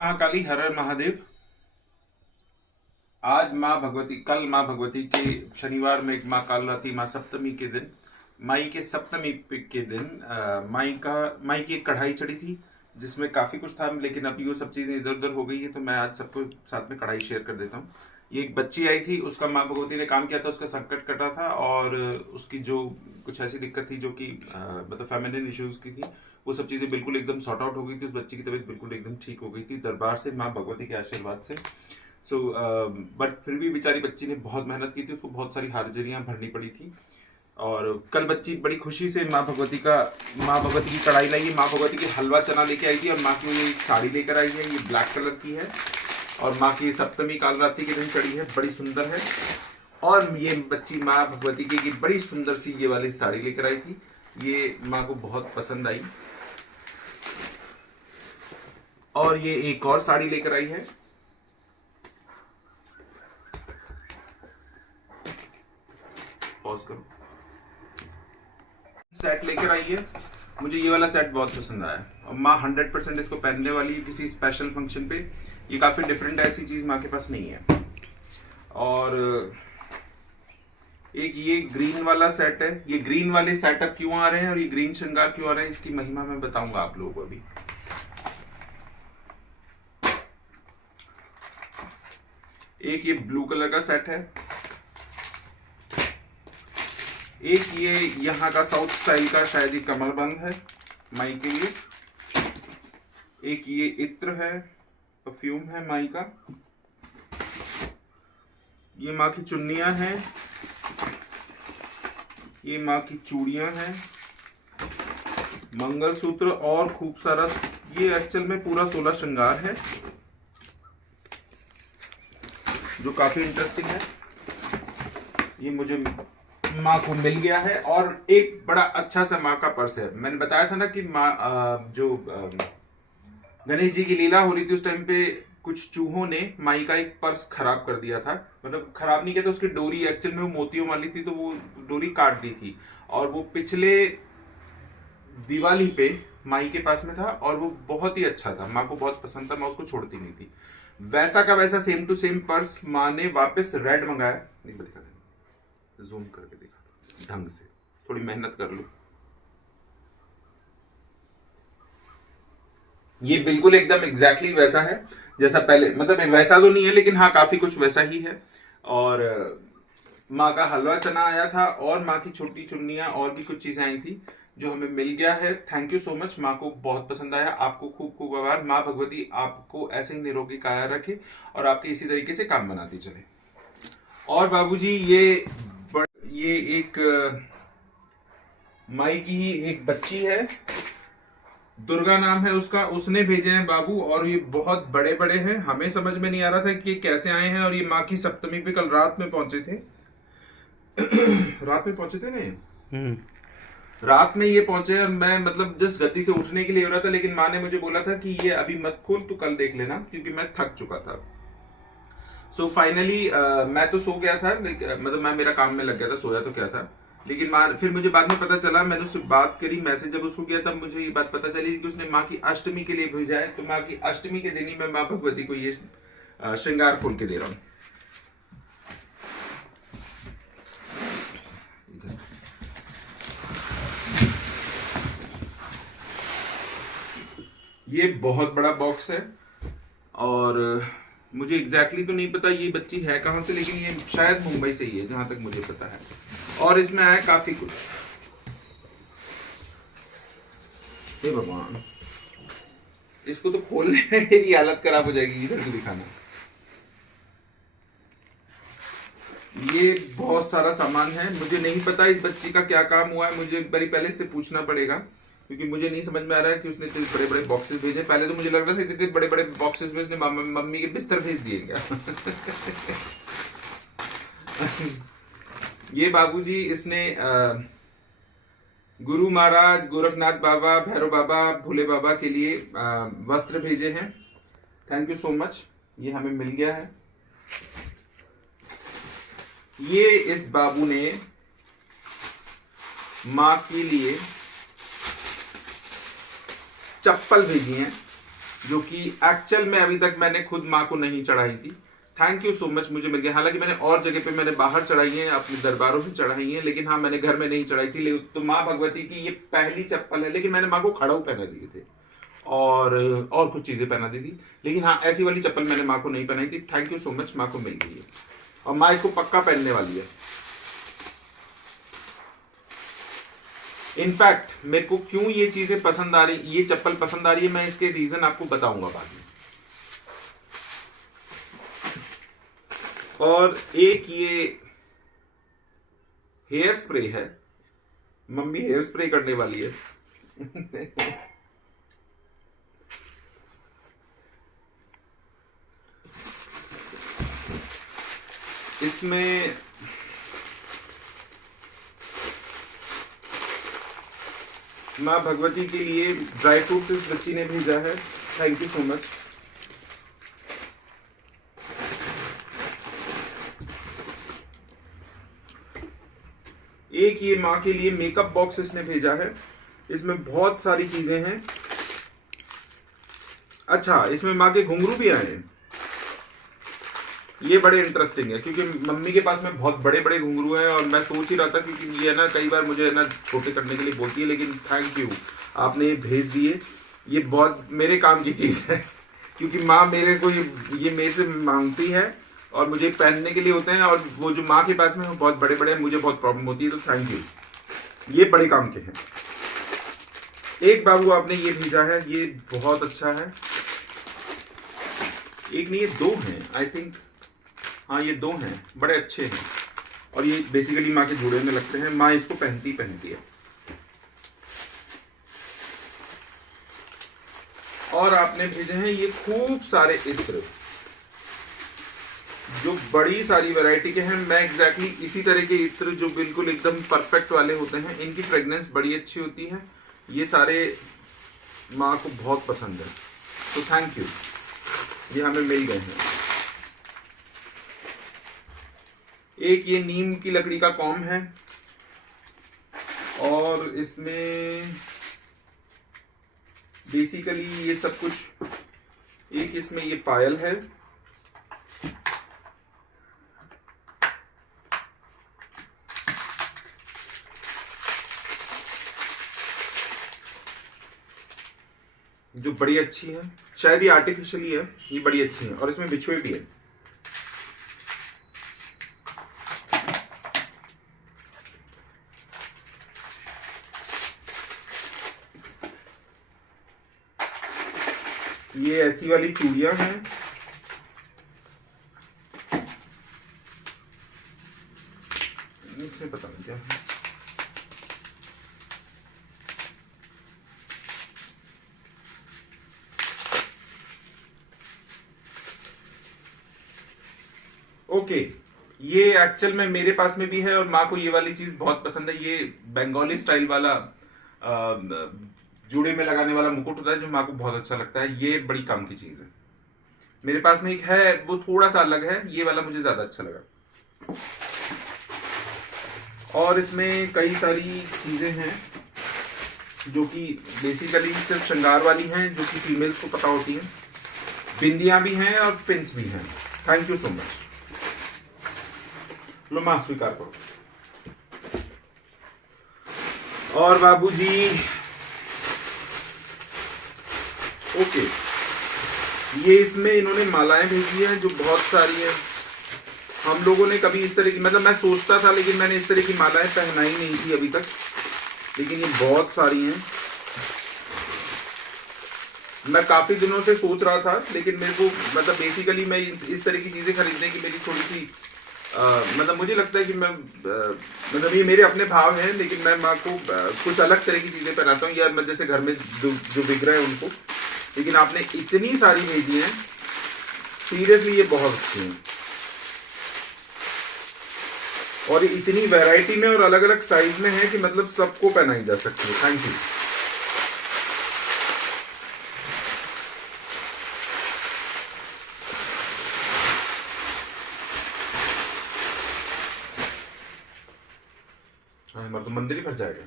महाकाली हर हर महादेव। आज माँ भगवती, कल माँ भगवती के शनिवार में माँ कालरात्रि, माँ सप्तमी के दिन, माई के सप्तमी के दिन माई की एक कढ़ाई चढ़ी थी जिसमें काफी कुछ था, लेकिन अभी वो सब चीजें इधर उधर हो गई है तो मैं आज सबको साथ में कढ़ाई शेयर कर देता हूँ। ये एक बच्ची आई थी, उसका माँ भगवती ने काम किया था, उसका संकट कटा था और उसकी जो कुछ ऐसी दिक्कत थी जो कि मतलब फेमिनिन इश्यूज की थी, वो सब चीजें बिल्कुल एकदम सॉर्ट आउट हो गई थी। उस बच्ची की तबीयत बिल्कुल एकदम ठीक हो गई थी दरबार से, माँ भगवती के आशीर्वाद से। सो बट फिर भी बेचारी बच्ची ने बहुत मेहनत की थी, उसको बहुत सारी हार्जरियां भरनी पड़ी थी। और कल बच्ची बड़ी खुशी से माँ भगवती की कढ़ाई लाई, माँ भगवती की हलवा चना लेके आई थी और माँ की ये साड़ी लेकर आई है, ये ब्लैक कलर की है और माँ की सप्तमी कालरात्रि के दिन चढ़ी है, बड़ी सुंदर है। और ये बच्ची माँ भगवती की बड़ी सुंदर सी ये वाली साड़ी लेकर आई थी, ये माँ को बहुत पसंद आई। और ये एक और साड़ी लेकर आई है, पॉज करो, सेट लेकर आई है। मुझे ये वाला सेट बहुत पसंद आया और माँ 100% इसको पहनने वाली है किसी स्पेशल फंक्शन पे। ये काफी डिफरेंट, ऐसी चीज माँ के पास नहीं है। और एक ये ग्रीन वाला सेट है, ये ग्रीन वाले सेटअप क्यों आ रहे हैं और ये ग्रीन श्रृंगार क्यों आ रहे हैं, इसकी महिमा मैं बताऊंगा आप लोगों को अभी। एक ये ब्लू कलर का सेट है, एक ये यहाँ का साउथ स्टाइल का शायद ये कमरबंद है माई के लिए, एक ये इत्र है, परफ्यूम है माई का, ये माँ की चुन्नियां हैं, ये माँ की चूड़ियां हैं, मंगलसूत्र और खूब सारा, ये एक्चुअल में पूरा 16 श्रृंगार है जो काफी इंटरेस्टिंग है। ये मुझे माँ को मिल गया है। और एक बड़ा अच्छा सा माँ का पर्स है। मैंने बताया था ना कि माँ जो गणेश जी की लीला हो रही थी उस टाइम पे कुछ चूहों ने माई का एक पर्स खराब कर दिया था, मतलब खराब नहीं किया था, उसकी डोरी एक्चुअल में वो मोतियों वाली थी तो वो डोरी काट दी थी और वो पिछले दिवाली पे माई के पास में था और वो बहुत ही अच्छा था, माँ को बहुत पसंद था, माँ उसको छोड़ती नहीं थी। वैसा का वैसा सेम टू सेम पर्स माँ ने वापस रेड मंगाया। एक बार दिखा दे, जूम करके दिखा ढंग से, थोड़ी मेहनत कर लो। ये बिल्कुल एकदम एग्जैक्टली वैसा है जैसा पहले, मतलब वैसा तो नहीं है लेकिन हाँ काफी कुछ वैसा ही है। और माँ का हलवा चना आया था और माँ की छोटी चुन्नियां और भी कुछ चीजें आई थी जो हमें मिल गया है। थैंक यू सो मच, माँ को बहुत पसंद आया। आपको खूब खूब आभार। माँ भगवती आपको ऐसे ही निरोगी काया रखे और आपके इसी तरीके से काम बनाती चले। और बाबूजी ये एक माई की ही एक बच्ची है, दुर्गा नाम है उसका, उसने भेजे हैं बाबू और ये बहुत बड़े बड़े हैं। हमें समझ में नहीं आ रहा था कि ये कैसे आए हैं और ये माँ की सप्तमी पे कल रात में पहुंचे थे। रात में पहुंचे थे ना रात में ये पहुंचे और मैं मतलब जस्ट गति से उठने के लिए हो रहा था, लेकिन माँ ने मुझे बोला था कि ये अभी मत खोल, तू कल देख लेना, क्योंकि मैं थक चुका था। सो फाइनली मैं तो सो गया था, मतलब मैं मेरा काम में लग गया था, सोया तो क्या था। लेकिन माँ, फिर मुझे बाद में पता चला, मैंने उससे बात करी, मैसेज जब उसको किया तब मुझे ये बात पता चली कि उसने माँ की अष्टमी के लिए भेजा है। तो माँ की अष्टमी के दिन ही मैं माँ भगवती को ये श्रृंगार खोल के दे रहा हूँ। ये बहुत बड़ा बॉक्स है और मुझे एग्जैक्टली तो नहीं पता ये बच्ची है कहाँ से, लेकिन ये शायद मुंबई से ही है जहां तक मुझे पता है। और इसमें आया काफी कुछ। हे भगवान, इसको तो खोलने में मेरी हालत खराब हो जाएगी, इधर को दिखाना। ये बहुत सारा सामान है, मुझे नहीं पता इस बच्ची का क्या काम हुआ है, मुझे एक बारी पहले से पूछना पड़ेगा क्योंकि मुझे नहीं समझ में आ रहा है कि उसने इतने बड़े बड़े बॉक्सेस भेजे। पहले तो मुझे लग रहा था इतने बड़े बड़े बॉक्सेस में उसने मम्मी के बिस्तर भेज दिए क्या। ये बाबूजी इसने गुरु महाराज, गोरखनाथ बाबा, भैरव बाबा, भोले बाबा के लिए वस्त्र भेजे हैं। थैंक यू सो मच, ये हमें मिल गया है। ये इस बाबू ने माँ के लिए चप्पल भेजी हैं। जो कि एक्चुअल में अभी तक मैंने खुद माँ को नहीं चढ़ाई थी। थैंक यू सो मच, मुझे मिल गया। हालांकि मैंने और जगह पे मैंने बाहर चढ़ाई है, अपने दरबारों में चढ़ाई है, लेकिन हाँ मैंने घर में नहीं चढ़ाई थी। तो माँ भगवती की ये पहली चप्पल है, लेकिन मैंने माँ को खड़ाऊ पहना दिए थे और कुछ चीजें पहना दी थी, लेकिन हाँ ऐसी वाली चप्पल मैंने माँ को नहीं पहनाई थी। थैंक यू सो मच, माँ को मिल गई है और माँ इसको पक्का पहनने वाली है। इनफैक्ट मेरे को क्यों ये चीजें पसंद आ रही, ये चप्पल पसंद आ रही है, मैं इसके रीजन आपको बताऊंगा बाद में। और एक ये हेयर स्प्रे है, मम्मी हेयर स्प्रे करने वाली है। इसमें माँ भगवती के लिए ड्राई फ्रूट इस बच्ची ने भेजा है। Thank you so much. एक ये माँ के लिए मेकअप बॉक्स इसने भेजा है, इसमें बहुत सारी चीजें हैं। अच्छा, इसमें माँ के घुंघरू भी आए हैं, ये बड़े इंटरेस्टिंग है क्योंकि मम्मी के पास में बहुत बड़े बड़े घुंघरू हैं और मैं सोच ही रहा था क्योंकि ये ना कई बार मुझे ना छोटे करने के लिए बोलती है, लेकिन थैंक यू, आपने ये भेज दिए, ये बहुत मेरे काम की चीज़ है क्योंकि माँ मेरे को ये मेरे से मांगती है और मुझे पहनने के लिए होते हैं, और वो जो माँ के पास में वो बहुत बड़े बड़े हैं, मुझे बहुत प्रॉब्लम होती है, तो थैंक यू, ये बड़े काम के हैं। एक बाबू आपने ये भेजा है, ये बहुत अच्छा है। एक नहीं, ये दो हैं आई थिंक, हाँ ये दो हैं, बड़े अच्छे हैं और ये बेसिकली माँ के जोड़े में लगते हैं, माँ इसको पहनती है। और आपने भेजे हैं ये खूब सारे इत्र, जो बड़ी सारी वैरायटी के हैं। मैं एग्जैक्टली इसी तरह के इत्र जो बिल्कुल एकदम परफेक्ट वाले होते हैं, इनकी फ्रेग्रेंस बड़ी अच्छी होती है, ये सारे माँ को बहुत पसंद है, तो थैंक यू, ये हमें मिल गए हैं। एक ये नीम की लकड़ी का कॉम है और इसमें बेसिकली ये सब कुछ, एक इसमें ये पायल है, जो बड़ी अच्छी है, शायद ये आर्टिफिशियली है, ये बड़ी अच्छी है, और इसमें बिछुए भी है। ये ऐसी वाली चूड़ियां हैं, इसमें पता नहीं क्या है। ओके, ये एक्चुअल में मेरे पास में भी है और माँ को ये वाली चीज बहुत पसंद है। ये बंगाली स्टाइल वाला जूड़े में लगाने वाला मुकुट होता है, जो माँ को बहुत अच्छा लगता है, ये बड़ी काम की चीज है। मेरे पास में एक है, वो थोड़ा सा अलग है, ये वाला मुझे ज्यादा अच्छा लगा। और इसमें कई सारी चीजें हैं जो कि बेसिकली सिर्फ श्रृंगार वाली हैं, जो कि फीमेल्स को पता होती हैं। बिंदियां भी हैं और पिंस भी हैं। Thank you so much. लो मां, स्वीकार करो। और बाबूजी, ओके, ये इसमें इन्होंने मालाएं भेजी हैं जो बहुत सारी है। हम लोगों ने कभी इस तरह की, मतलब मैं सोचता था लेकिन मैंने इस तरह की मालाएं पहनाई नहीं थी अभी तक, लेकिन ये बहुत सारी हैं। मैं काफी दिनों से सोच रहा था, लेकिन मेरे को मतलब बेसिकली मैं इस तरह की चीजें खरीदने की मेरी थोड़ी सी मतलब मुझे लगता है कि मैं मतलब ये मेरे अपने भाव हैं, लेकिन मैं माँ को कुछ अलग तरह की चीजें पहनाता हूँ यार, मैं जैसे घर में जो बिक रहे हैं उनको। लेकिन आपने इतनी सारी भेजी हैं, सीरियसली ये बहुत अच्छी हैं, और ये इतनी वैरायटी में और अलग अलग साइज में है कि मतलब सबको पहनाई जा सकती है। Thank you. हमारा तो मंदिर ही भर जाएगा।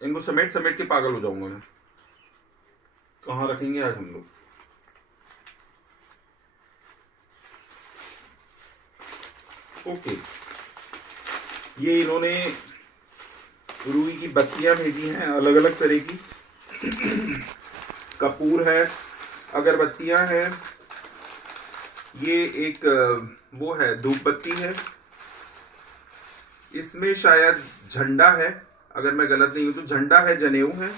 इनको समेट समेट के पागल हो जाऊंगा मैं। कहाँ रखेंगे आज हम लोग? ओके, ये इन्होंने रुई की बत्तियां भेजी हैं अलग अलग तरह की। कपूर है, अगरबत्तियां हैं, ये एक वो है धूप बत्ती है, इसमें शायद झंडा है, अगर मैं गलत नहीं हूं तो झंडा है, जनेऊ है,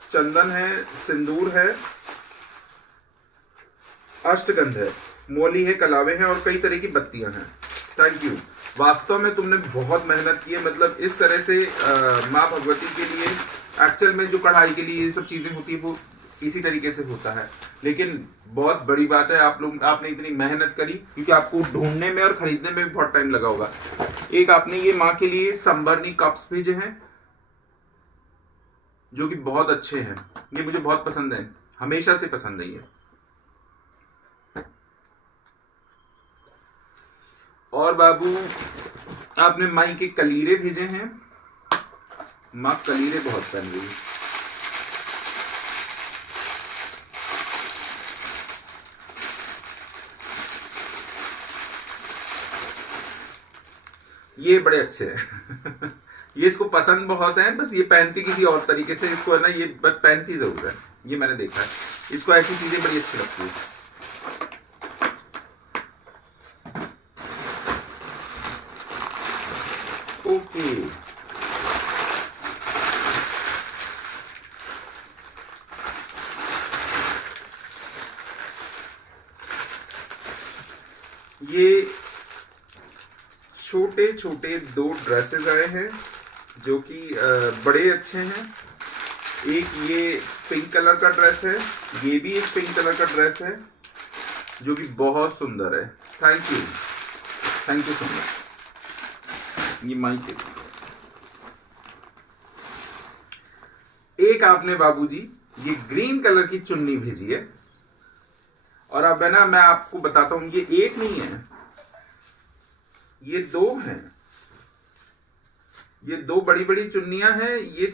चंदन है, सिंदूर है, अष्टगंध है, मौली है, कलावे हैं और कई तरह की बत्तियां हैं। थैंक यू, वास्तव में तुमने बहुत मेहनत की है। मतलब इस तरह से माँ भगवती के लिए एक्चुअल में जो कढ़ाई के लिए ये सब चीजें होती है वो इसी तरीके से होता है, लेकिन बहुत बड़ी बात है आपने इतनी मेहनत करी, क्योंकि आपको ढूंढने में और खरीदने में भी बहुत टाइम लगा होगा। एक आपने ये माँ के लिए संबरनी कप्स भेजे हैं जो कि बहुत अच्छे हैं, ये मुझे बहुत पसंद है, हमेशा से पसंद है ये। और बाबू आपने माई के कलीरे भेजे हैं, माँ कलीरे बहुत पहन रही है। ये बड़े अच्छे हैं। ये इसको पसंद बहुत है, बस ये पहनती किसी और तरीके से, इसको है ना ये बस पहनती जरूर है, ये मैंने देखा है, इसको ऐसी चीजें बड़ी अच्छी लगती है। ओके, ये छोटे छोटे 2 ड्रेसेस आए हैं जो कि बड़े अच्छे हैं। एक ये पिंक कलर का ड्रेस है, ये भी एक पिंक कलर का ड्रेस है जो कि बहुत सुंदर है। Thank you so much. ये माइक है। एक आपने बाबूजी ये ग्रीन कलर की चुन्नी भेजी है, और अब है ना मैं आपको बताता हूं, ये एक नहीं है, ये 2 हैं। ये 2 बड़ी बड़ी चुन्नियां हैं, ये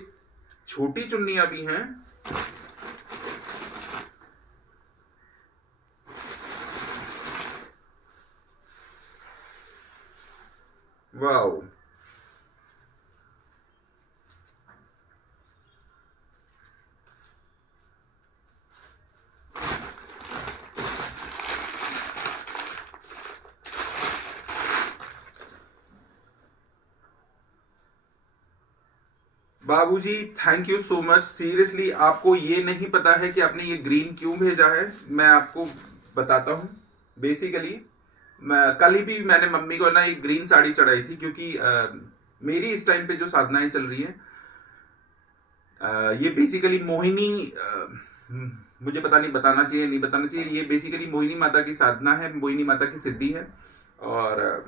छोटी चुन्नियां भी हैं। वाओ, बाबूजी thank you so much. Seriously आपको ये नहीं पता है कि आपने ये ग्रीन क्यों भेजा है, मैं आपको बताता हूं। बेसिकली कल ही भी मैंने मम्मी को ना एक ग्रीन साड़ी चढ़ाई थी, क्योंकि मेरी इस टाइम पे जो साधनाएं चल रही है ये बेसिकली मोहिनी, मुझे पता नहीं बताना चाहिए नहीं बताना चाहिए, ये बेसिकली मोहिनी माता की साधना है, मोहिनी माता की सिद्धि है, और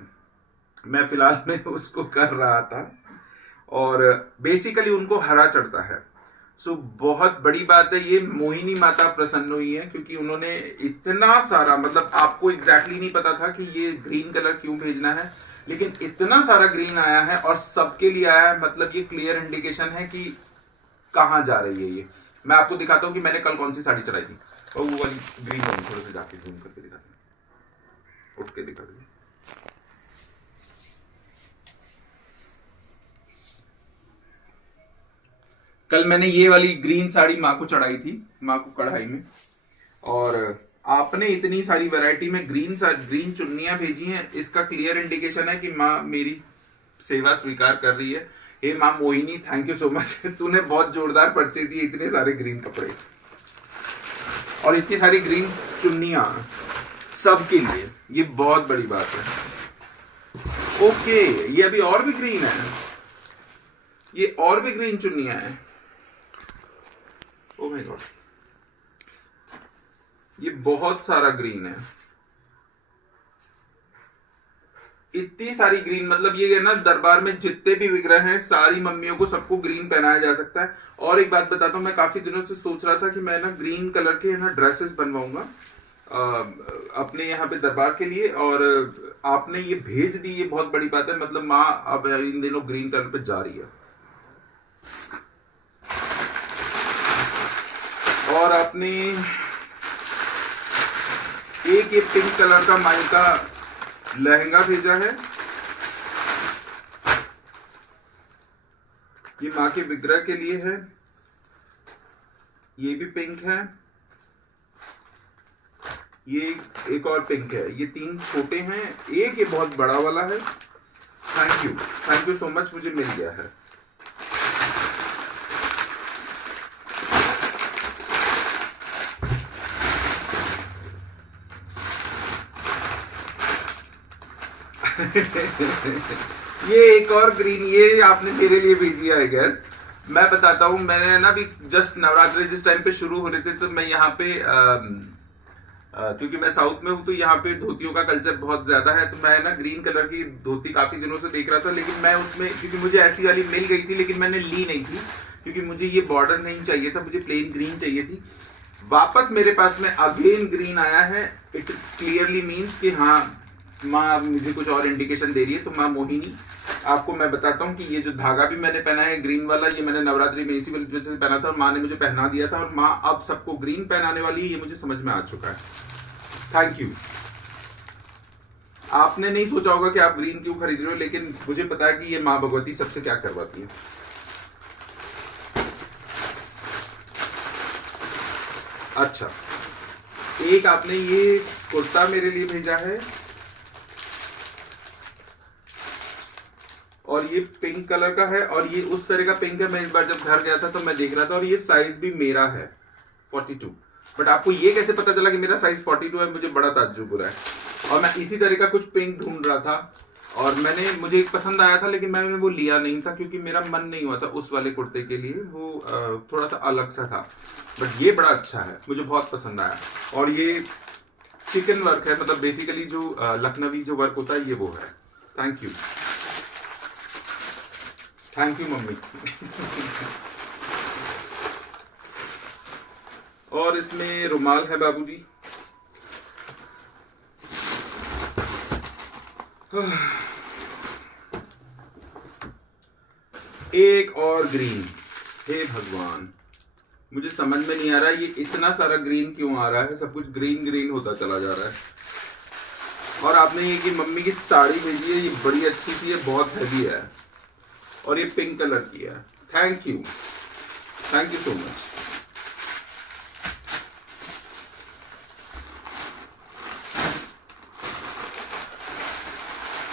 मैं फिलहाल में उसको कर रहा था, और बेसिकली उनको हरा चढ़ता है। सो बहुत बड़ी बात है, ये मोहिनी माता प्रसन्न हुई है, क्योंकि उन्होंने इतना सारा, मतलब आपको एग्जैक्टली नहीं पता था कि ये ग्रीन कलर क्यों भेजना है, लेकिन इतना सारा ग्रीन आया है और सबके लिए आया है, मतलब ये क्लियर इंडिकेशन है कि कहाँ जा रही है ये। मैं आपको दिखाता हूँ कि मैंने कल कौन सी साड़ी चढ़ाई थी, और वो वाली ग्रीन वाली थोड़ा सा जाके जूम करके दिखाते हैं, उठ के दिखा दीजिए। कल मैंने ये वाली ग्रीन साड़ी माँ को चढ़ाई थी, माँ को कढ़ाई में, और आपने इतनी सारी वैरायटी में ग्रीन चुन्नियां भेजी हैं, इसका क्लियर इंडिकेशन है कि माँ मेरी सेवा स्वीकार कर रही है। हे माँ Mohini thank you so much. तूने बहुत जोरदार परचेज दिए, इतने सारे ग्रीन कपड़े और इतनी सारी ग्रीन चुन्नियां सबके लिए, ये बहुत बड़ी बात है। ओके, ये अभी और भी ग्रीन है, ये और भी ग्रीन चुन्नियां हैं। ओह माय गॉड, ये बहुत सारा ग्रीन है, इतनी सारी ग्रीन, मतलब ये है ना दरबार में जितने भी विग्रह हैं सारी मम्मियों को सबको ग्रीन पहनाया जा सकता है। और एक बात बताता हूँ, मैं काफी दिनों से सोच रहा था कि मैं ना ग्रीन कलर के ना ड्रेसेस बनवाऊंगा, अपने यहाँ पे दरबार के लिए, और आपने ये भेज दी, ये बहुत बड़ी बात है। मतलब माँ अब इन दिनों ग्रीन कलर पे जा रही है। और आपने एक ये पिंक कलर का माई का लहंगा भेजा है। ये माँ के विग्रह के लिए है। ये भी पिंक है। ये एक और पिंक है। ये 3 छोटे हैं, एक ये बहुत बड़ा वाला है। थैंक यू सो मच, मुझे मिल गया है। ये एक और ग्रीन, ये आपने मेरे लिए भेजी है आई गेस। मैं बताता हूँ, मैंने ना भी जस्ट नवरात्रि जिस टाइम पे शुरू हो रहे थे, तो मैं यहाँ पे क्योंकि मैं साउथ में हूँ, तो यहाँ पे धोतियों का कल्चर बहुत ज्यादा है। तो मैं ना ग्रीन कलर की धोती काफी दिनों से देख रहा था, लेकिन मैं उसमें, क्योंकि मुझे ऐसी वाली मिल गई थी लेकिन मैंने ली नहीं थी, क्योंकि मुझे ये बॉर्डर नहीं चाहिए था, मुझे प्लेन ग्रीन चाहिए थी। वापस मेरे पास में अगेन ग्रीन आया है। इट क्लियरली मीन्स कि हाँ, माँ मुझे कुछ और इंडिकेशन दे रही है। तो माँ मोहिनी, आपको मैं बताता हूँ कि ये जो धागा भी मैंने पहना है ग्रीन वाला, ये मैंने नवरात्रि में इसी वजह से पहना था, और माँ ने मुझे पहना दिया था, और माँ अब सबको ग्रीन पहनाने वाली है, ये मुझे समझ में आ चुका है। Thank you. आपने नहीं सोचा होगा कि आप ग्रीन क्यों खरीद रहे हो, लेकिन मुझे पता है कि ये माँ भगवती सबसे क्या करवाती है। अच्छा, एक आपने ये कुर्ता मेरे लिए भेजा है, और ये पिंक कलर का है, और ये उस तरह का पिंक है। मैं इस बार जब घर गया था तो मैं देख रहा था, और ये साइज भी मेरा है 42। बट आपको ये कैसे पता चला कि मेरा साइज 42 है, मुझे बड़ा ताज्जुब हो रहा है। और मैं इसी तरह का कुछ पिंक ढूंढ रहा था, और मुझे पसंद आया था, लेकिन मैंने वो लिया नहीं था क्योंकि मेरा मन नहीं हुआ था उस वाले कुर्ते के लिए। वो थोड़ा सा अलग सा था, बट ये बड़ा अच्छा है, मुझे बहुत पसंद आया। और ये चिकन वर्क है, मतलब बेसिकली जो लखनवी जो वर्क होता है, ये वो है। Thank you mummy. और इसमें रुमाल है बाबूजी। एक और ग्रीन। हे भगवान, मुझे समझ में नहीं आ रहा है ये इतना सारा ग्रीन क्यों आ रहा है। सब कुछ ग्रीन ग्रीन होता चला जा रहा है। और आपने ये कि मम्मी की साड़ी भेजी है, ये बड़ी अच्छी सी है, बहुत हैवी है, और ये पिंक कलर की है। Thank you so much.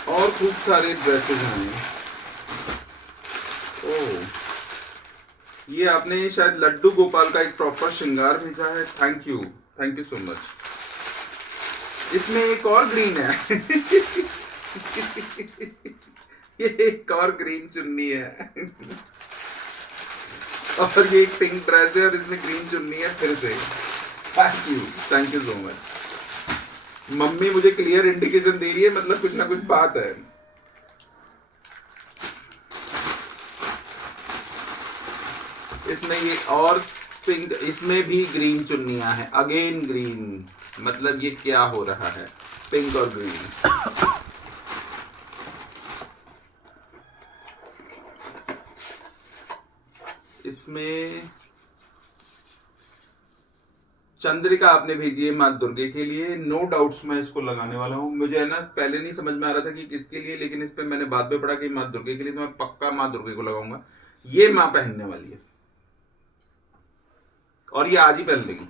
और खूब सारे ड्रेसेस हैं। ओह, ये आपने शायद लड्डू गोपाल का एक प्रॉपर श्रृंगार भेजा है। Thank you so much. इसमें एक और ग्रीन है। ये एक और ग्रीन चुन्नी है। और ये एक पिंक ड्रेस है, और इसमें ग्रीन चुन्नी है फिर से। Thank you so much. Mummy मुझे क्लियर इंडिकेशन दे रही है, मतलब कुछ ना कुछ बात है। इसमें ये और पिंक, इसमें भी ग्रीन चुन्नियां हैं, अगेन ग्रीन। मतलब ये क्या हो रहा है, पिंक और ग्रीन। इसमें चंद्रिका आपने भेजी है माँ दुर्गे के लिए। नो डाउट्स मैं इसको लगाने वाला हूँ। मुझे है ना पहले नहीं समझ में आ रहा था कि किसके लिए, लेकिन इस पे मैंने बाद में पढ़ा कि माँ दुर्गे के लिए, तो मैं पक्का माँ दुर्गे को लगाऊंगा। ये माँ पहनने वाली है, और ये आज ही पहन लेगी।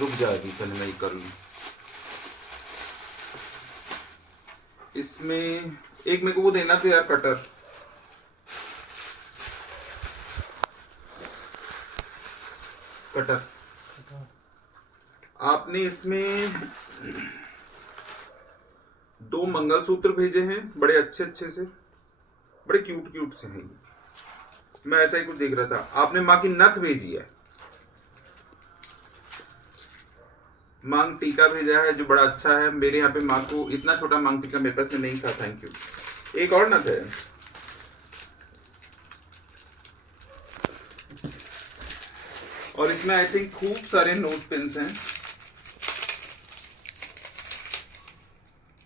रुक जाएगी, चल मैं कर लूं। इसमें एक मेरे को वो देना था यार, कटर। आपने इसमें 2 मंगलसूत्र भेजे हैं, बड़े अच्छे अच्छे से, बड़े क्यूट से हैं। मैं ऐसा ही कुछ देख रहा था। आपने माँ की नथ भेजी है, मांग टीका भेजा है, जो बड़ा अच्छा है। मेरे यहाँ पे माँ को इतना छोटा मांग टीका मेरे पास में नहीं था। Thank you. एक और नथ है, और इसमें आई थिंक खूब सारे नोज पिन्स हैं।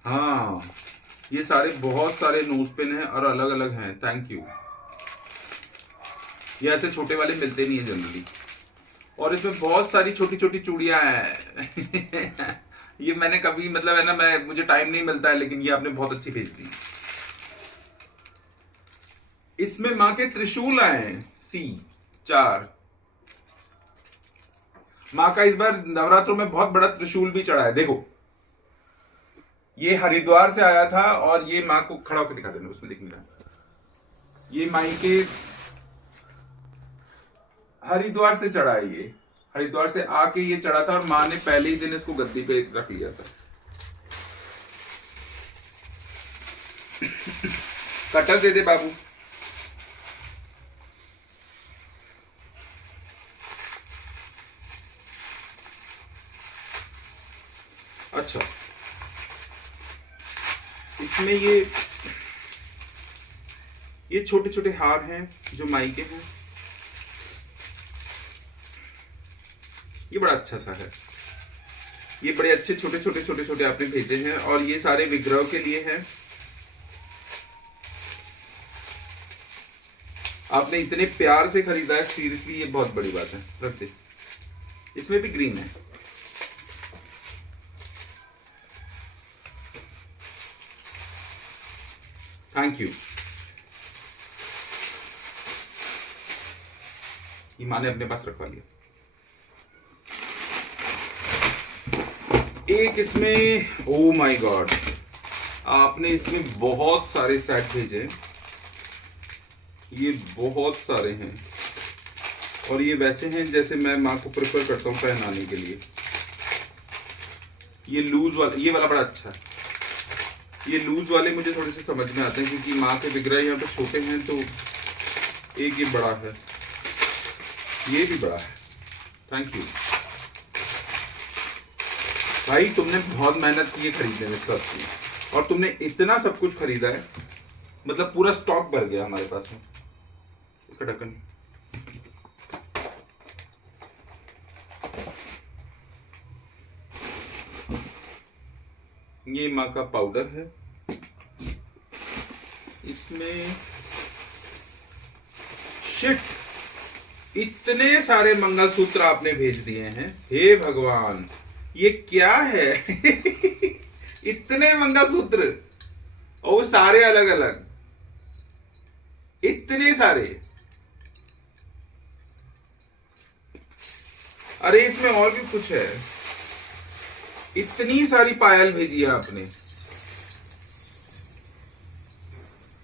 हाँ, ये सारे बहुत सारे नोज पिन हैं और अलग अलग हैं। Thank you. ये ऐसे छोटे वाले मिलते नहीं है जनरली। और इसमें बहुत सारी छोटी छोटी चूड़ियां हैं। ये मैंने कभी मतलब है ना, मुझे टाइम नहीं मिलता है, लेकिन ये आपने बहुत अच्छी भेज दी। इसमें माँ के त्रिशूल आए हैं C4। माँ का इस बार नवरात्रों में बहुत बड़ा त्रिशूल भी चढ़ा है। देखो, ये हरिद्वार से आया था और ये माँ को खड़ा होकर दिखा देना, उसमें दिख नहीं रहा। ये माई के हरिद्वार से चढ़ा है। ये हरिद्वार से आके ये चढ़ा था और माँ ने पहले ही दिन इसको गद्दी पे रख लिया था। कटर दे दे बाबू। अच्छा, इसमें ये छोटे छोटे हार हैं जो माई के हैं। ये बड़ा अच्छा सा है। ये बड़े अच्छे छोटे छोटे आपने भेजे हैं और ये सारे विग्रह के लिए हैं। आपने इतने प्यार से खरीदा है, सीरियसली ये बहुत बड़ी बात है। रख दे। इसमें भी ग्रीन है। Thank you. ये माँ ने अपने पास रखवा लिया। एक इसमें, ओ माय गॉड, आपने इसमें बहुत सारे सेट भेजे। ये बहुत सारे हैं और ये वैसे हैं जैसे मैं माँ को प्रेफर करता हूँ पहनाने के लिए। ये लूज वाला, ये वाला बड़ा अच्छा है। ये लूज वाले मुझे थोड़े से समझ में आते हैं क्योंकि माँ के विग्रह यहाँ पे छोटे हैं, तो एक ये बड़ा है, ये भी बड़ा है। थैंक यू भाई, तुमने बहुत मेहनत की है खरीदने में सब चीज, और तुमने इतना सब कुछ खरीदा है, मतलब पूरा स्टॉक भर गया हमारे पास में। इसका ढक्कन, ये माँ का पाउडर है। इसमें शिट, इतने सारे मंगलसूत्र आपने भेज दिए हैं। हे भगवान, ये क्या है? इतने मंगलसूत्र और सारे अलग अलग, इतने सारे। अरे इसमें और भी कुछ है। इतनी सारी पायल भेजी है आपने।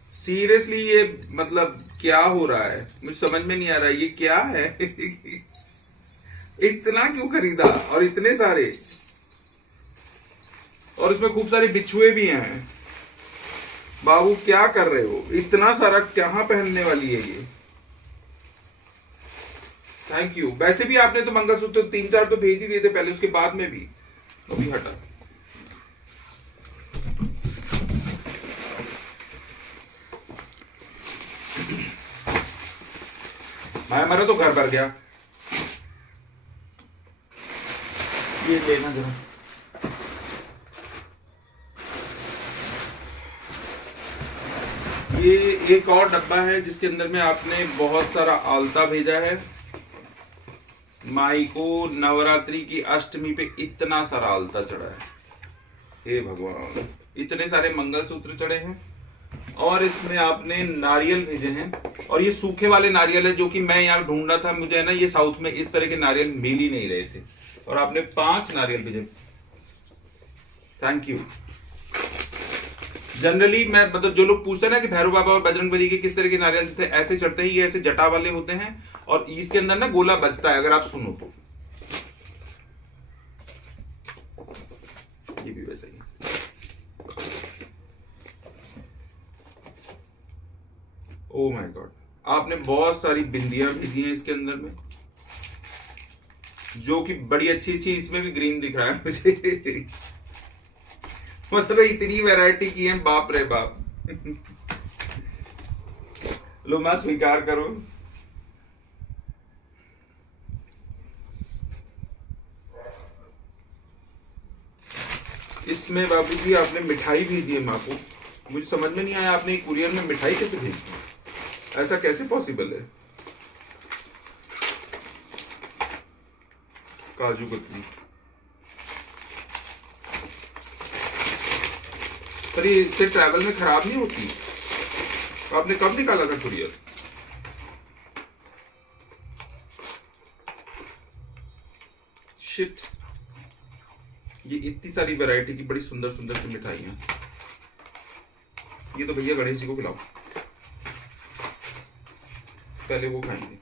सीरियसली ये मतलब क्या हो रहा है, मुझे समझ में नहीं आ रहा ये क्या है। इतना क्यों खरीदा और इतने सारे, और इसमें खूब सारे बिछुए भी हैं। बाबू क्या कर रहे हो? इतना सारा कहां पहनने वाली है ये? Thank you. वैसे भी आपने तो मंगलसूत्र 3-4 तो भेज ही दिए थे पहले, उसके बाद में भी अभी हटा। हमारा तो घर भर गया। ये लेना जरा। ये एक और डब्बा है जिसके अंदर में आपने बहुत सारा आलता भेजा है। माई को नवरात्रि की अष्टमी पे इतना सारा आलता चढ़ा है। हे भगवान, इतने सारे मंगलसूत्र चढ़े हैं और इसमें आपने नारियल भेजे हैं। और ये सूखे वाले नारियल है जो कि मैं यहाँ ढूंढ रहा था, मुझे है ना ये साउथ में इस तरह के नारियल मिल ही नहीं रहे थे, और आपने 5 नारियल भेजे। Thank you. जनरली मैं मतलब जो लोग पूछते हैं ना कि भैरव बाबा और बजरंगबली के किस तरह के नारियल चढ़ते हैं, ऐसे चढ़ते हैं। ये ऐसे जटा वाले होते हैं और इसके अंदर ना गोला बजता है अगर आप सुनो तो। ये भी वैसा ही है। ओ माय गॉड, आपने बहुत सारी बिंदियां भेजी हैं इसके अंदर में, जो कि बड़ी अच्छी अच्छी। इसमें भी ग्रीन दिख रहा है मुझे। मतलब इतनी वैरायटी की है, बाप रे बाप। लो मां, स्वीकार करो। इसमें बाबूजी आपने मिठाई भेजी है माँ को। मुझे समझ में नहीं आया आपने कुरियर में मिठाई कैसे भेजी, ऐसा कैसे पॉसिबल है। काजू कतली, पर ये इससे ट्रैवल में खराब नहीं होती। आपने कब निकाला था कुरियर? शिट, ये इतनी सारी वैरायटी की बड़ी सुंदर सुंदर सी मिठाइयां। ये तो भैया गणेश जी को खिलाओ, पहले वो खाएंगे।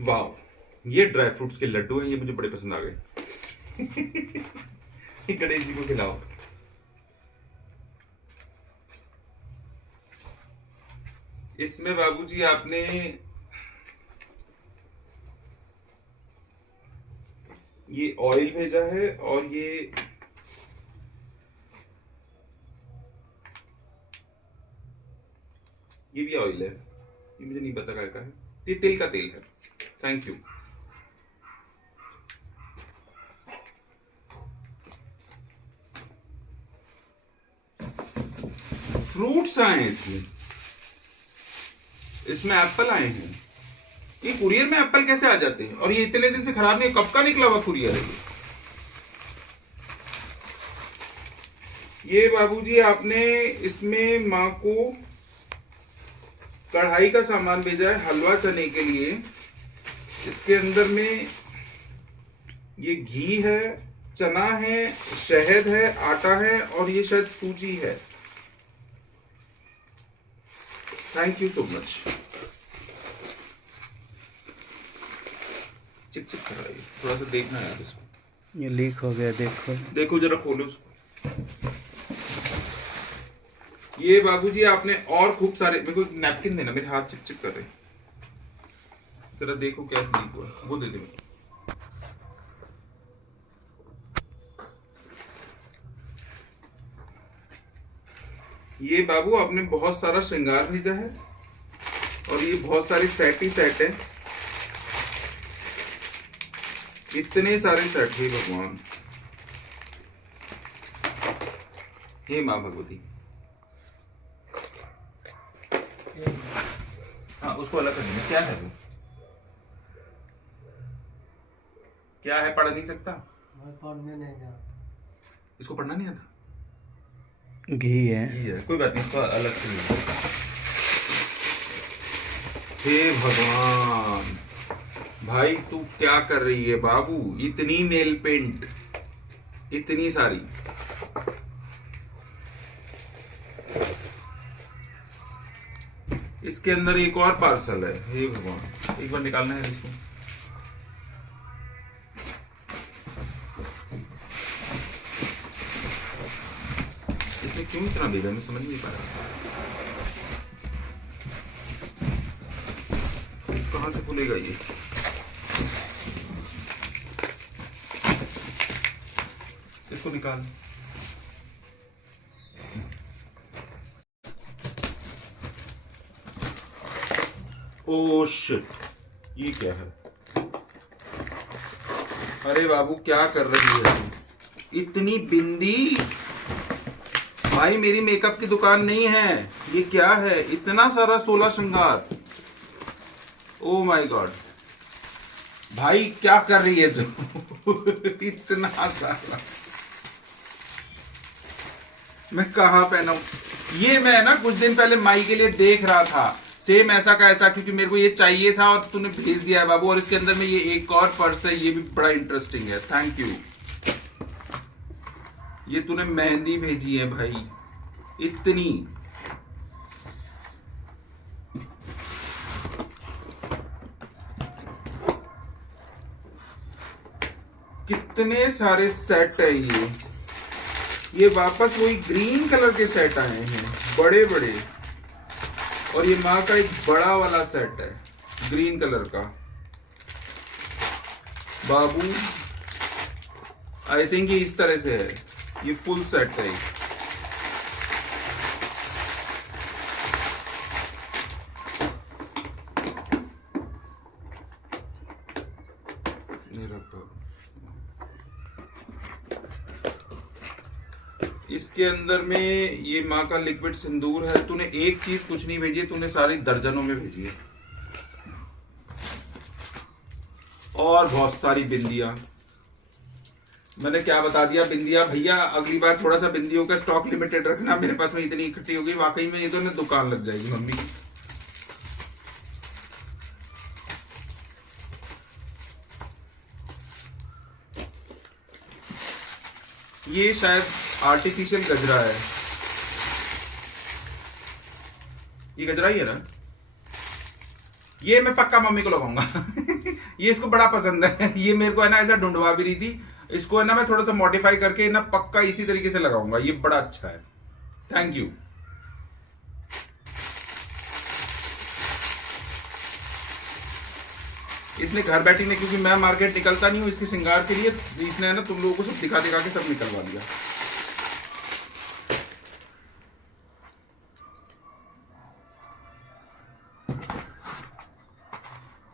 वाह, ये ड्राई फ्रूट्स के लड्डू हैं, ये मुझे बड़े पसंद आ गए। गणेश जी को खिलाओ। इसमें बाबूजी आपने ये ऑयल भेजा है और ये भी ऑयल है, ये मुझे नहीं पता क्या का है, ये तिल का तेल है। Thank you. फ्रूट्स आए हैं इसमें एप्पल आए हैं। ये कुरियर में एप्पल कैसे आ जाते हैं? और ये इतने दिन से खराब नहीं, कब का निकला हुआ कुरियर है ये बाबूजी आपने इसमें माँ को कढ़ाई का सामान भेजा है हलवा चने के लिए। इसके अंदर में ये घी है, चना है, शहद है, आटा है और ये शायद सूजी है। Thank you so much. चिक चिक कर रहा है, थोड़ा सा देखना यार इसको। ये लीक हो गया, देखो देखो जरा, खोलो उसको। ये बाबूजी आपने और खूब सारे, मेरे को नैपकिन देना, मेरे हाथ चिक चिक कर रहे। जरा देखो क्या लीक हुआ, वो दे दे। ये बाबू आपने बहुत सारा श्रृंगार भेजा है और ये बहुत सारे सेट ही सेट है। इतने सारे सेट है भगवान। हे माँ भगवती। हाँ, उसको अलग कर देना। क्या है वो? क्या है? पढ़ नहीं सकता? पढ़ने नहीं जाता। इसको पढ़ना नहीं आता? घी है। घी है, कोई बात नहीं, इसको अलग से ले। हे भगवान, भाई तू क्या कर रही है बाबू? इतनी नेल पेंट, इतनी सारी। इसके अंदर एक और पार्सल है। हे भगवान, एक बार निकालना है इसको। इसने क्यों इतना भेजा, मैं समझ नहीं पा रहा। कहां से खुलेगा ये? इसको निकाल। ओह शिट, ये क्या है? अरे बाबू क्या कर रही है? इतनी बिंदी? भाई मेरी मेकअप की दुकान नहीं है, ये क्या है? इतना सारा 16 श्रृंगार। ओ माय गॉड, भाई क्या कर रही है तू? इतना सारा मैं कहाँ पहनाऊं? ये मैं ना कुछ दिन पहले माई के लिए देख रहा था, सेम ऐसा का ऐसा, क्योंकि मेरे को ये चाहिए था और तूने भेज दिया है बाबू। और इसके अंदर में ये एक और पर्स है, ये भी बड़ा इंटरेस्टिंग है। Thank you. ये तूने मेहंदी भेजी है भाई, इतनी। कितने सारे सेट है ये वापस वही ग्रीन कलर के सेट आए हैं, बड़े बड़े। और ये माँ का एक बड़ा वाला सेट है ग्रीन कलर का। बाबू आई थिंक ये इस तरह से है, ये फुल सेट है। ये रखो। इसके अंदर में ये माँ का लिक्विड सिंदूर है। तूने एक चीज कुछ नहीं भेजी है, तूने सारी दर्जनों में भेजी है। और बहुत सारी बिंदियां। मैंने क्या बता दिया, बिंदिया भैया अगली बार थोड़ा सा बिंदियों का स्टॉक लिमिटेड रखना। मेरे पास में इतनी इकट्ठी होगी, वाकई में ये तो ना दुकान लग जाएगी मम्मी की। ये शायद आर्टिफिशियल गजरा है। ये गजरा ही है ना? ये मैं पक्का मम्मी को लगाऊंगा। ये इसको बड़ा पसंद है। ये मेरे को है ना ऐसा ढूंढवा भी रही थी। इसको है ना मैं थोड़ा सा मॉडिफाई करके ना पक्का इसी तरीके से लगाऊंगा। ये बड़ा अच्छा है। Thank you. इसने घर बैठी ने, क्योंकि मैं मार्केट निकलता नहीं हूं इसके श्रृंगार के लिए, इसने है ना तुम लोगों को सब दिखा दिखा के सब निकलवा दिया।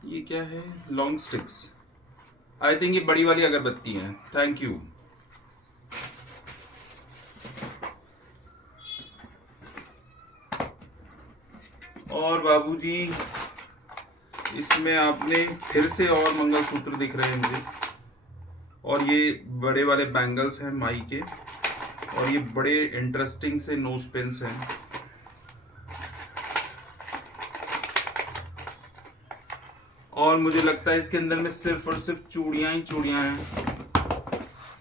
ये क्या है? Long sticks. आई थिंक ये बड़ी वाली अगरबत्ती है। Thank you. और बाबूजी इसमें आपने फिर से और मंगलसूत्र दिख रहे हैं मुझे। और ये बड़े वाले बैंगल्स हैं माई के। और ये बड़े इंटरेस्टिंग से नोज पिन्स हैं। और मुझे लगता है इसके अंदर में सिर्फ और सिर्फ चूड़ियां ही चूड़ियां हैं।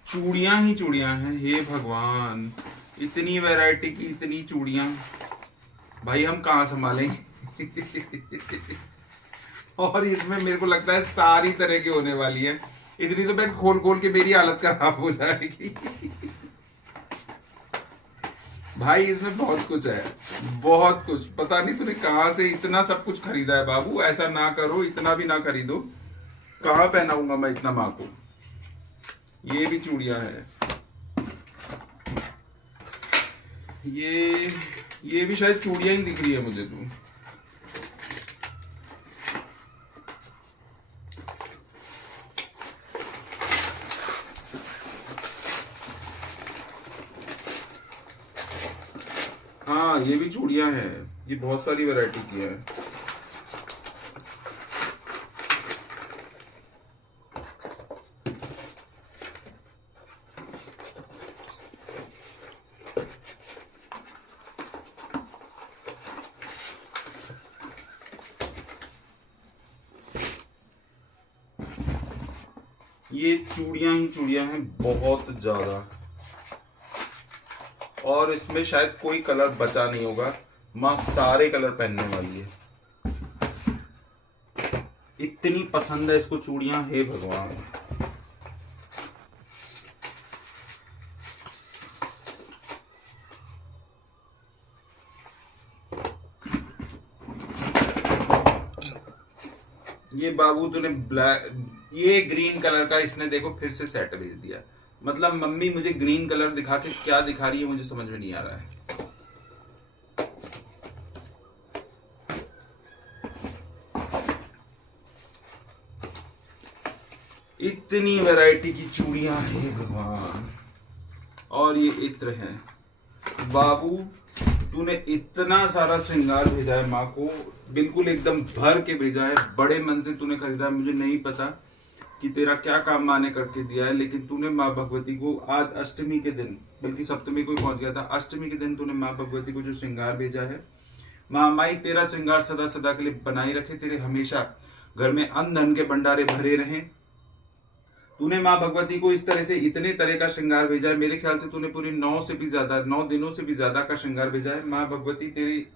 चूड़ियां ही चूड़ियां हैं। हे भगवान, इतनी वैरायटी की इतनी चूड़ियां, भाई हम कहाँ संभालेंगे। और इसमें मेरे को लगता है सारी तरह की होने वाली है। इतनी तो मैं खोल खोल के मेरी हालत खराब हो जाएगी। भाई इसमें बहुत कुछ है, बहुत कुछ। पता नहीं तूने कहां से इतना सब कुछ खरीदा है बाबू। ऐसा ना करो, इतना भी ना खरीदो। कहां पहनाऊंगा मैं इतना माँ को। ये भी चूड़ियां हैं। ये भी शायद चूड़ियां ही दिख रही है मुझे तो। हाँ ये भी चूड़ियां हैं। ये बहुत सारी वैरायटी की है। ये चूड़ियां ही चूड़ियां हैं बहुत ज्यादा। और इसमें शायद कोई कलर बचा नहीं होगा। माँ सारे कलर पहनने वाली है। इतनी पसंद है इसको चूड़ियां, हे भगवान। ये बाबू तूने ब्लैक, ये ग्रीन कलर का इसने देखो फिर से सेट भेज दिया। मतलब मम्मी मुझे ग्रीन कलर दिखा के क्या दिखा रही है मुझे समझ में नहीं आ रहा है। इतनी वैरायटी की चूड़ियां हैं भगवान। और ये इत्र है। बाबू तूने इतना सारा श्रृंगार भेजा है माँ को, बिल्कुल एकदम भर के भेजा है। बड़े मन से तूने खरीदा है। मुझे नहीं पता कि तेरा क्या काम माँ ने करके दिया है, लेकिन तूने माँ भगवती को आज अष्टमी के दिन, बल्कि सप्तमी को पहुंच गया था, अष्टमी के दिन तूने माँ भगवती को जो श्रृंगार भेजा है, माँ माई तेरा श्रृंगार सदा सदा के लिए बनाई रखे। तेरे हमेशा घर में अन्न धन के भंडारे भरे रहें। तूने माँ भगवती को इस तरह से इतने तरह का श्रृंगार भेजा है। मेरे ख्याल से तूने पूरी 9 से भी ज्यादा, 9 दिनों से भी ज्यादा का श्रृंगार भेजा है। माँ भगवती तेरी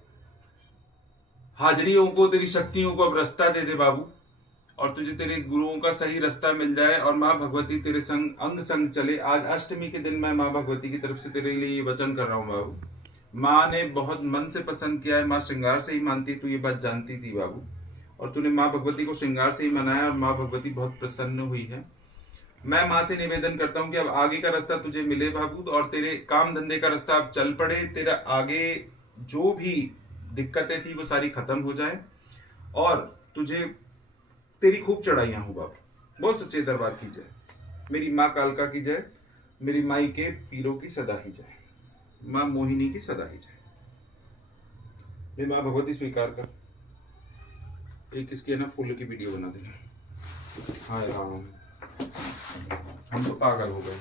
हाजरियों को, तेरी शक्तियों को अब रास्ता दे दे बाबू। और तुझे तेरे गुरुओं का सही रास्ता मिल जाए और माँ भगवती तेरे संग अंग संग चले। आज अष्टमी के दिन मैं माँ भगवती की तरफ से तेरे लिए ये वचन कर रहा हूँ बाबू। माँ ने बहुत मन से पसंद किया है। माँ श्रृंगार से ही मानती, तू ये बात जानती थी बाबू। और तूने माँ भगवती को श्रृंगार से ही मनाया और माँ भगवती बहुत प्रसन्न हुई है। मैं माँ से निवेदन करता हूँ कि अब आगे का रास्ता तुझे मिले बाबू, और तेरे काम धंधे का रास्ता अब चल पड़े। तेरा आगे जो भी दिक्कतें थी वो सारी खत्म हो जाए और तुझे तेरी खूब चढ़ाइयां हो बाबू। बोल सच्चे दरबार की जय, मेरी माँ कालका की जय, मेरी माई के पीरों की सदा ही जय, माँ मोहिनी की सदा ही जय। ये माँ भगवती स्वीकार कर। एक इसकी है ना फुल की वीडियो बना देना। हाय राम, हम तो पागल हो गए।